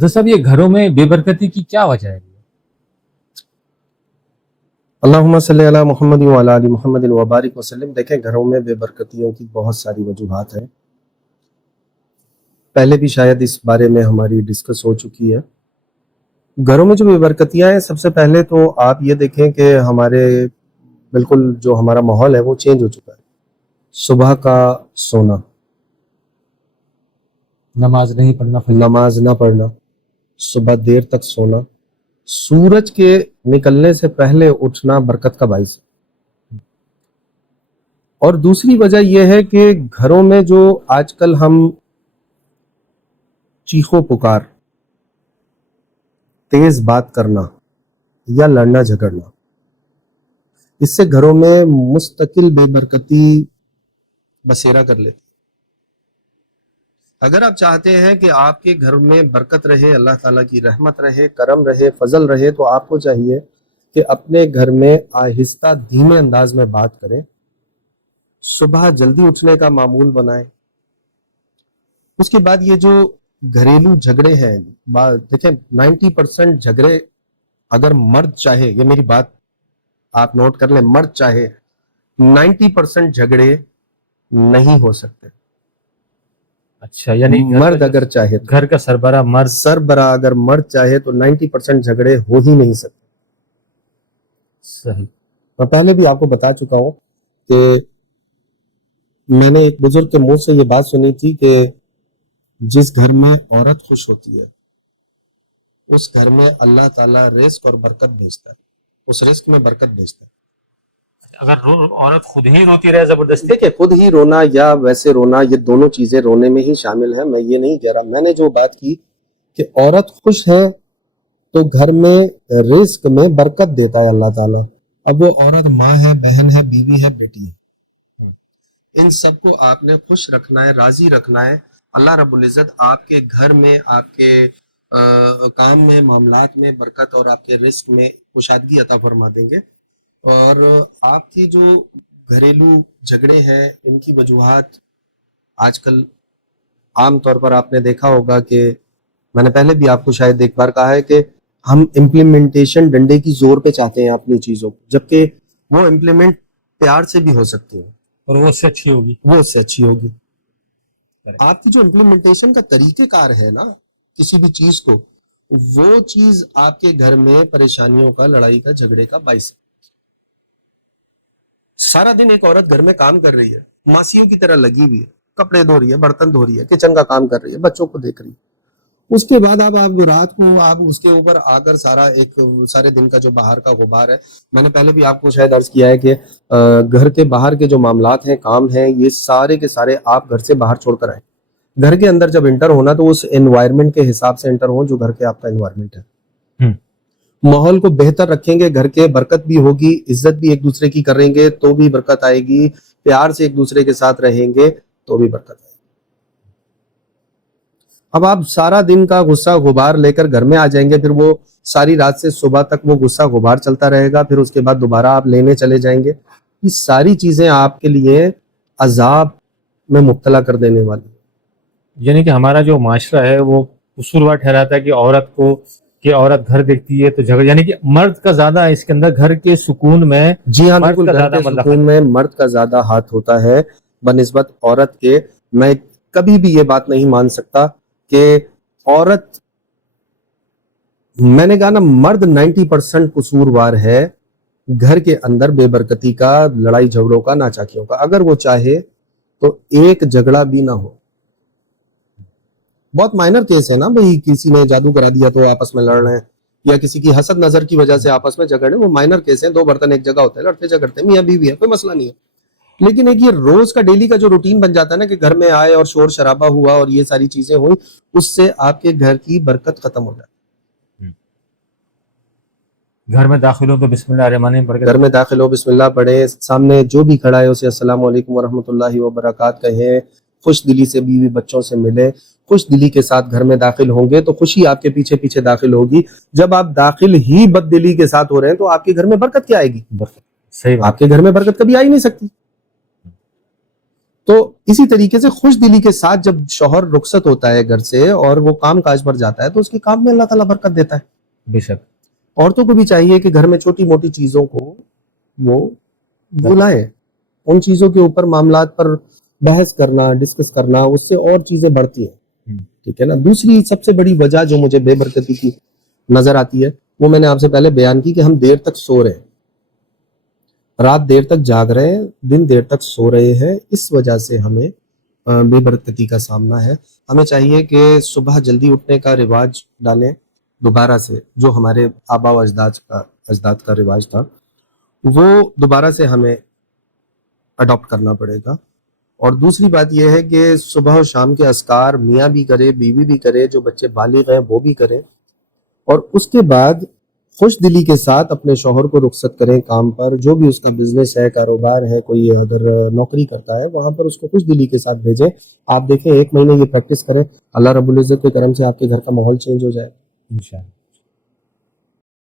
तो साहब ये घरों में बेबरकती की क्या वजह है? अल्लाहुम्मा सल्ली अला मुहम्मद व अला आलि मुहम्मद व बारिक वसल्लम। देखें, घरों में बेबरकतियों की बहुत सारी वजूहात हैं। पहले भी शायद इस बारे में हमारी डिस्कस हो चुकी है। घरों में जो बेबरकतियां हैं, सबसे पहले तो आप ये देखें कि हमारे बिल्कुल जो हमारा माहौल है वो चेंज हो चुका है। सुबह का सोना, नमाज नहीं पढ़ना, नमाज ना पढ़ना, सुबह देर तक सोना, सूरज के निकलने से पहले उठना बरकत का बाइस है। और दूसरी वजह यह है कि घरों में जो आजकल हम चीखो पुकार, तेज बात करना या लड़ना झगड़ना, इससे घरों में मुस्तकिल बेबरकती बसेरा कर लेती। अगर आप चाहते हैं कि आपके घर में बरकत रहे, अल्लाह ताला की रहमत रहे, करम रहे, फजल रहे, तो आपको चाहिए कि अपने घर में आहिस्ता धीमे अंदाज में बात करें, सुबह जल्दी उठने का मामूल बनाएं। उसके बाद ये जो घरेलू झगड़े हैं, देखें 90% झगड़े अगर मर्द चाहे, ये मेरी बात आप नोट कर लें, मर्द चाहे 90% झगड़े नहीं हो सकते। अच्छा, यानी मर्द अगर चाहे, घर का सरबरा अगर मर्द चाहे तो 90% झगड़े हो ही नहीं सकते। सही। मैं पहले भी आपको बता चुका हूं कि मैंने एक बुजुर्ग के मुंह से ये बात सुनी थी कि जिस घर में औरत खुश होती है उस घर में अल्लाह ताला रिस्क और बरकत भेजता है, उस रिस्क में बरकत भेजता है। अगर औरत खुद ही रोती रहे जबरदस्ती, देखिए, खुद ही रोना या वैसे रोना, ये दोनों चीजें रोने में ही शामिल है। मैं ये नहीं कह रहा, मैंने जो बात की कि औरत खुश है तो घर में रिस्क में बरकत देता है अल्लाह ताला। अब वो औरत माँ है, बहन है, बीवी है, बेटी है, इन सबको आपने खुश रखना है, राजी रखना है। अल्लाह रब्बुल इज्जत आपके घर में, आपके काम में, मामलात में बरकत और आपके रिस्क में कुशादगी अता फरमा देंगे। और आपकी जो घरेलू झगड़े हैं, इनकी वजूहात आजकल आम तौर पर आपने देखा होगा कि मैंने पहले भी आपको शायद एक बार कहा है कि हम इम्प्लीमेंटेशन डंडे की जोर पे चाहते हैं अपनी चीजों को, जबकि वो इम्प्लीमेंट प्यार से भी हो सकती है और वो उससे अच्छी होगी, आपकी जो इम्प्लीमेंटेशन का तरीकेकार है ना किसी भी चीज को, वो चीज आपके घर में परेशानियों का, लड़ाई का, झगड़े का बाइस है। सारा दिन एक औरत घर में काम कर रही है, मासियों की तरह लगी हुई है, कपड़े धो रही है, बर्तन धो रही है, किचन का काम कर रही है, बच्चों को देख रही है। उसके बाद आप रात को आप उसके ऊपर आकर सारे दिन का जो बाहर का गुबार है, मैंने पहले भी आपको शायद अर्ज किया है कि घर के बाहर के जो मामलात हैं, काम हैं, ये सारे के सारे आप घर से बाहर छोड़कर आए। घर के अंदर जब इंटर होना तो उस एनवायरनमेंट के हिसाब से इंटर हो जो घर के आपका एनवायरनमेंट है। माहौल को बेहतर रखेंगे, घर के बरकत भी होगी, इज्जत भी एक दूसरे की करेंगे तो भी बरकत आएगी, प्यार से एक दूसरे के साथ रहेंगे तो भी बरकत आएगी। अब आप सारा दिन का गुस्सा गुबार लेकर घर में आ जाएंगे, फिर वो सारी रात से सुबह तक वो गुस्सा गुबार चलता रहेगा, फिर उसके बाद दोबारा आप लेने चले जाएंगे। ये सारी चीजें आपके लिए अजाब में मुब्तला कर देने वाली। यानी कि हमारा जो माशरा है वो कसूरवार ठहराता है कि औरत घर देखती है तो झगड़ा, यानी कि मर्द का ज्यादा इसके अंदर घर के सुकून में, जी हाँ, बिल्कुल, घर के सुकून में मर्द का ज्यादा हाथ होता है बनिस्बत औरत के। मैं कभी भी ये बात नहीं मान सकता कि औरत, मैंने कहा ना, मर्द 90% कसूरवार है घर के अंदर बेबरकती का, लड़ाई झगड़ों का, नाचाकियों का। अगर वो चाहे तो एक झगड़ा भी ना हो। बहुत माइनर केस है ना भाई, किसी ने जादू करा दिया तो आपस में लड़ रहे हैं, या किसी की हसद नजर की वजह से आपस में झगड़े, वो माइनर केस है। दो बर्तन एक जगह होते हैं, लड़ते झगड़ते, मियां बीवी है, कोई मसला नहीं है। लेकिन एक ये रोज का डेली का जो रूटीन बन जाता है ना कि घर में आए और शोर शराबा हुआ और ये सारी चीजें हुई, उससे आपके घर की बरकत खत्म हो जाती है। घर में दाखिल हो तो बिस्मिल्लाह पढ़ के, घर में दाखिल हो बिस्मिल्लाह पढ़े, सामने जो भी खड़ा है उसे अस्सलाम वालेकुम व रहमतुल्लाहि व बरकात कहें, खुश दिली से बीवी बच्चों से मिले, खुश दिली के साथ घर में दाखिल होंगे तो खुशी आपके पीछे पीछे दाखिल होगी। जब आप दाखिल ही बददिली के साथ हो रहे हैं तो आपके घर में बरकत क्या आएगी? सही बात। आपके घर में बरकत कभी आ ही नहीं सकती। تو اسی طریقے سے خوش دلی کے ساتھ جب شوہر رخصت ہوتا ہے گھر سے اور وہ کام کاج پر جاتا ہے تو اس کے کام میں اللہ تعالیٰ برکت دیتا ہے. بے شک. عورتوں کو بھی چاہیے کہ گھر میں چھوٹی موٹی چیزوں کو وہ بھولائیں. ان چیزوں کے اوپر معاملات پر بحث کرنا، ڈسکس کرنا، اس سے اور چیزیں بڑھتی ہیں. ٹھیک ہے نا. دوسری سب سے بڑی وجہ جو مجھے بے برکتی کی نظر آتی ہے وہ میں نے آپ سے پہلے بیان کی کہ ہم دیر تک سو رہے ہیں، رات دیر تک جاگ رہے ہیں، دن دیر تک سو رہے ہیں. اس وجہ سے ہمیں بے برکتی کا سامنا ہے. ہمیں چاہیے کہ صبح جلدی اٹھنے کا رواج ڈالیں دوبارہ سے، جو ہمارے آبا و اجداد کا رواج تھا وہ دوبارہ سے ہمیں اڈاپٹ کرنا پڑے گا. اور دوسری بات یہ ہے کہ صبح و شام کے اذکار میاں بھی کرے، بیوی بھی کرے، جو بچے بالغ ہیں وہ بھی کریں، اور اس کے بعد خوش دلی کے ساتھ اپنے شوہر کو رخصت کریں کام پر. جو بھی اس کا بزنس ہے، کاروبار ہے، کوئی اگر نوکری کرتا ہے وہاں پر اس کو خوش دلی کے ساتھ بھیجیں. آپ دیکھیں 1 مہینے یہ پریکٹس کریں، اللہ رب العزت کے کرم سے آپ کے گھر کا ماحول چینج ہو جائے. انشاءاللہ.